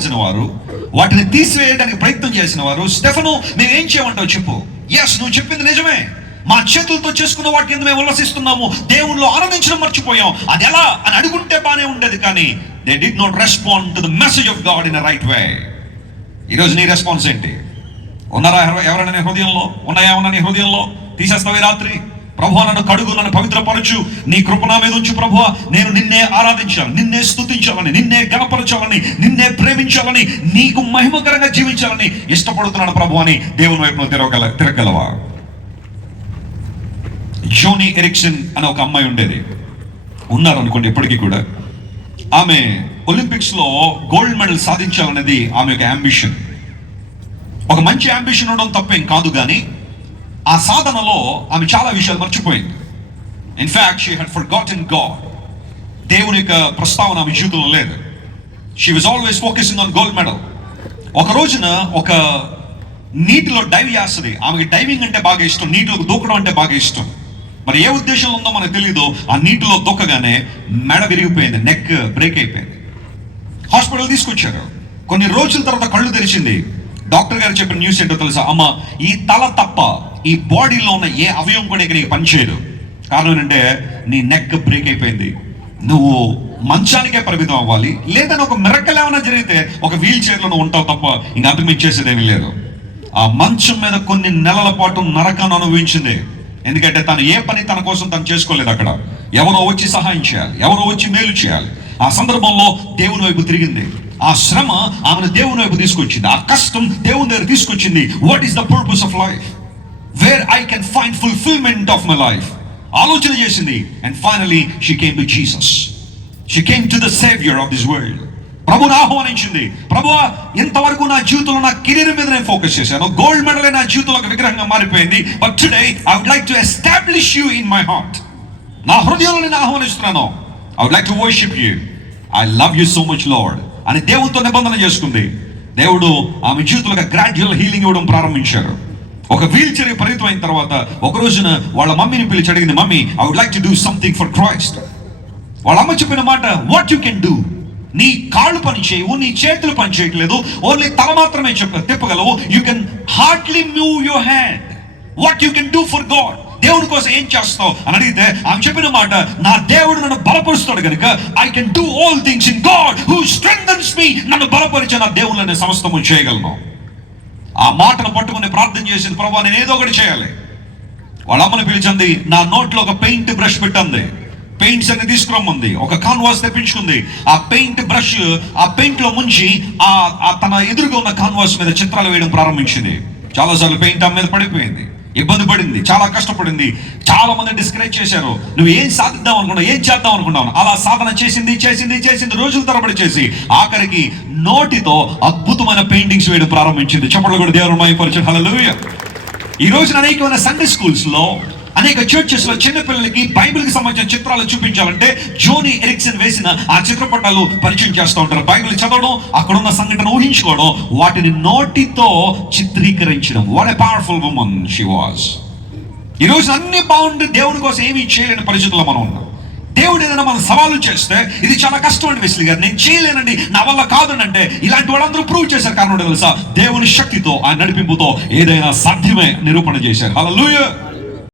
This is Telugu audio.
తీసేసుకోవాల్సిన వారు వాటిని తీసివేయడానికి ప్రయత్నం చేసిన వారు స్టెఫను మేము ఏం చేయమంటావు చెప్పు. ఎస్ నువ్వు చెప్పింది నిజమే. మా చేతులతో చేసుకున్న వాటి కింద మేము ఉల్లసిస్తున్నాము? దేవుళ్ళు ఆనందించడం మర్చిపోయాం. అది ఎలా? అని అడుగుంటే బానే ఉండేది కానీ they did not respond to the message of God in right way ఈరోజు నీ రెస్పాన్స్ ఏంటి? ఉన్నారా ఎవరైనా నీ హృదయంలో? ఉన్నాయా ఉన్నా నీ హృదయంలో? తీసేస్తావు రాత్రి? ప్రభా నన్ను కడుగు నన్ను పవిత్రపరచు. నీ కృప నా మీద ఉంచు ప్రభా. నేను నిన్నే ఆరాధించాలి నిన్నే స్థుతించాలని నిన్నే గణపరచాలని నిన్నే ప్రేమించాలని నీకు మహిమకరంగా జీవించాలని ఇష్టపడుతున్నాను ప్రభు అని దేవుని వైపు తిరగల తిరగలవా? జోనీ ఎరిక్సన్ అనే ఒక అమ్మాయి ఉండేది. ఉన్నారు అనుకోండి ఇప్పటికీ కూడా. ఆమె ఒలింపిక్స్లో గోల్డ్ మెడల్ సాధించాలనేది ఆమె యొక్క అంబిషన్. ఒక మంచి అంబిషన్ ఉండడం తప్పేం కాదు కానీ ఆ సాధనలో ఆమె చాలా విషయాలు మర్చిపోయింది. In fact she had forgotten God దేవుని యొక్క ప్రస్తావన ఆమె జీవితంలో లేదు. She was always focusing on gold medal ఒక రోజున ఒక నీటిలో డైవ్ చేస్తుంది. ఆమెకి డైవింగ్ అంటే బాగా ఇష్టం నీటిలో దూకడం అంటే బాగా ఇష్టం. మరి ఏ ఉద్దేశంలో ఉందో మనకు తెలియదు ఆ నీటిలో దూకగానే మెడ విరిగిపోయింది నెక్ బ్రేక్ అయిపోయింది. హాస్పిటల్ తీసుకొచ్చారు. కొన్ని రోజుల తర్వాత కళ్ళు తెరిచింది. డాక్టర్ గారు చెప్పిన న్యూస్ ఏంటో తెలుసా? అమ్మ ఈ తల తప్ప ఈ బాడీలో ఉన్న ఏ అవయవం కూడా ఇక నీకు పనిచేయదు కారణం ఏంటంటే నీ నెక్ బ్రేక్ అయిపోయింది. నువ్వు మంచానికే పరిమితం అవ్వాలి. లేదని ఒక మిరకల్ ఏమైనా జరిగితే ఒక వీల్ చైర్లో నువ్వు ఉంటావు తప్ప ఇంకా అంతకు చేసేదేమీ లేదు. ఆ మంచం మీద కొన్ని నెలల పాటు నరకాన్ని అనుభవించింది. ఎందుకంటే తను ఏ పని తన కోసం తను చేసుకోలేదు అక్కడ. ఎవరో వచ్చి సహాయం చేయాలి ఎవరో వచ్చి మేలు చేయాలి. ఆ సందర్భంలో దేవుని వైపు తిరిగింది. ఆ శ్రమ ఆమెను దేవుని వైపు తీసుకొచ్చింది. ఆ కష్టం దేవుని దగ్గర తీసుకొచ్చింది. What is the purpose of life where I can find fulfilment of my life ఆలోచన చేసింది. And finally she came to Jesus she came to the saviour of this world ప్రభుని ఆహ్వానించింది. ప్రభు ఇంతవరకు నా జీవితంలో నా కెరీర్ మీద నేను ఫోకస్ చేశాను గోల్డ్ మెడల్ నా జీవితంలో ఒక విగ్రహంగా మారిపోయింది. But today I would like to establish you in my heart నా హృదయంలో నేను ఆహ్వానిస్తున్నాను. I would like to worship you I love you so much Lord అని దేవుడితో నిబంధన చేసుకుంది. దేవుడు ఆమె జీవితంలో గ్రాడ్యువల్ హీలింగ్ ఇవ్వడం ప్రారంభించారు ఒక వీల్ చైర్ పరిమితం అయిన తర్వాత ఒక రోజున వాళ్ళ మమ్మీని పిలిచి అడిగింది mummy I would like to do something for Christ వాళ్ళ అమ్మ చెప్పిన మాట వాట్ యు కెన్ డూ నీ కాళ్ళు పని చేయవు నీ చేతులు పని చేయట్లేదు ఓన్లీ తల మాత్రమే చెప్ప తిప్పగలవు. You can hardly move your hand what you can do for God దేవుడి కోసం ఏం చేస్తావు? అని అడిగితే ఆమె చెప్పిన మాట నా దేవుడు నన్ను బలపరుస్తాడు కనుక I can do all things in God who strengthens me నన్ను బలపరిచే నా దేవుళ్ళని సమస్తము చేయగలను. ఆ మాటను పట్టుకుని ప్రార్థన చేసింది ప్రభు నేను ఏదో ఒకటి చేయాలి. వాళ్ళ అమ్మని పిలిచింది నా నోట్లో ఒక పెయింట్ బ్రష్ పెట్టింది. పెయింట్స్ అన్ని తీసుకురమ్మంది. ఒక కాన్వాస్ తెప్పించుకుంది. ఆ పెయింట్ బ్రష్ ఆ పెయింట్లో ముంచి ఆ తన ఎదురుగా ఉన్న కాన్వాస్ మీద చిత్రాలు వేయడం ప్రారంభించింది. చాలాసార్లు పెయింట్ ఆ మీద పడిపోయింది. ఇబ్బంది పడింది చాలా కష్టపడింది చాలా మంది డిస్కరేజ్ చేశారు. నువ్వు ఏం సాధిద్దాం అనుకున్నావు ఏం చేద్దాం అనుకున్నావు? అలా సాధన చేసింది చేసింది చేసింది రోజుల తరబడి చేసి ఆఖరికి నోటితో అద్భుతమైన పెయింటింగ్స్ వేయడం ప్రారంభించింది. చెప్పడం కూడా దేవుడు మాయపరిచిన హలో ఈ రోజున అనేకమైన సండే స్కూల్స్లో అనేక చర్చెస్లో చిన్నపిల్లలకి బైబిల్కి సంబంధించిన చిత్రాలు చూపించాలంటే జోని ఎరిక్సన్ వేసిన ఆ చిత్రపటాలు పరిచయం చేస్తూ ఉంటారు. బైబిల్ చదవడం అక్కడ ఉన్న సంఘటన ఊహించుకోవడం వాటిని నోటితో చిత్రీకరించడం. What a powerful woman she was ఈరోజు అన్ని బాగుండి దేవుని కోసం ఏమీ చేయలేని పరిస్థితుల్లో మనం ఉన్నాం. దేవుడు ఏదైనా మనం సవాలు చేస్తే ఇది చాలా కష్టం అండి వెస్లీ గారు నేను చేయలేనండి నా వల్ల కాదనంటే అంటే ఇలాంటి వాళ్ళందరూ ప్రూవ్ చేశారు. కారణం తెలుసా? దేవుని శక్తితో ఆ నడిపింపుతో ఏదైనా సాధ్యమే నిరూపణ చేశారు. అలా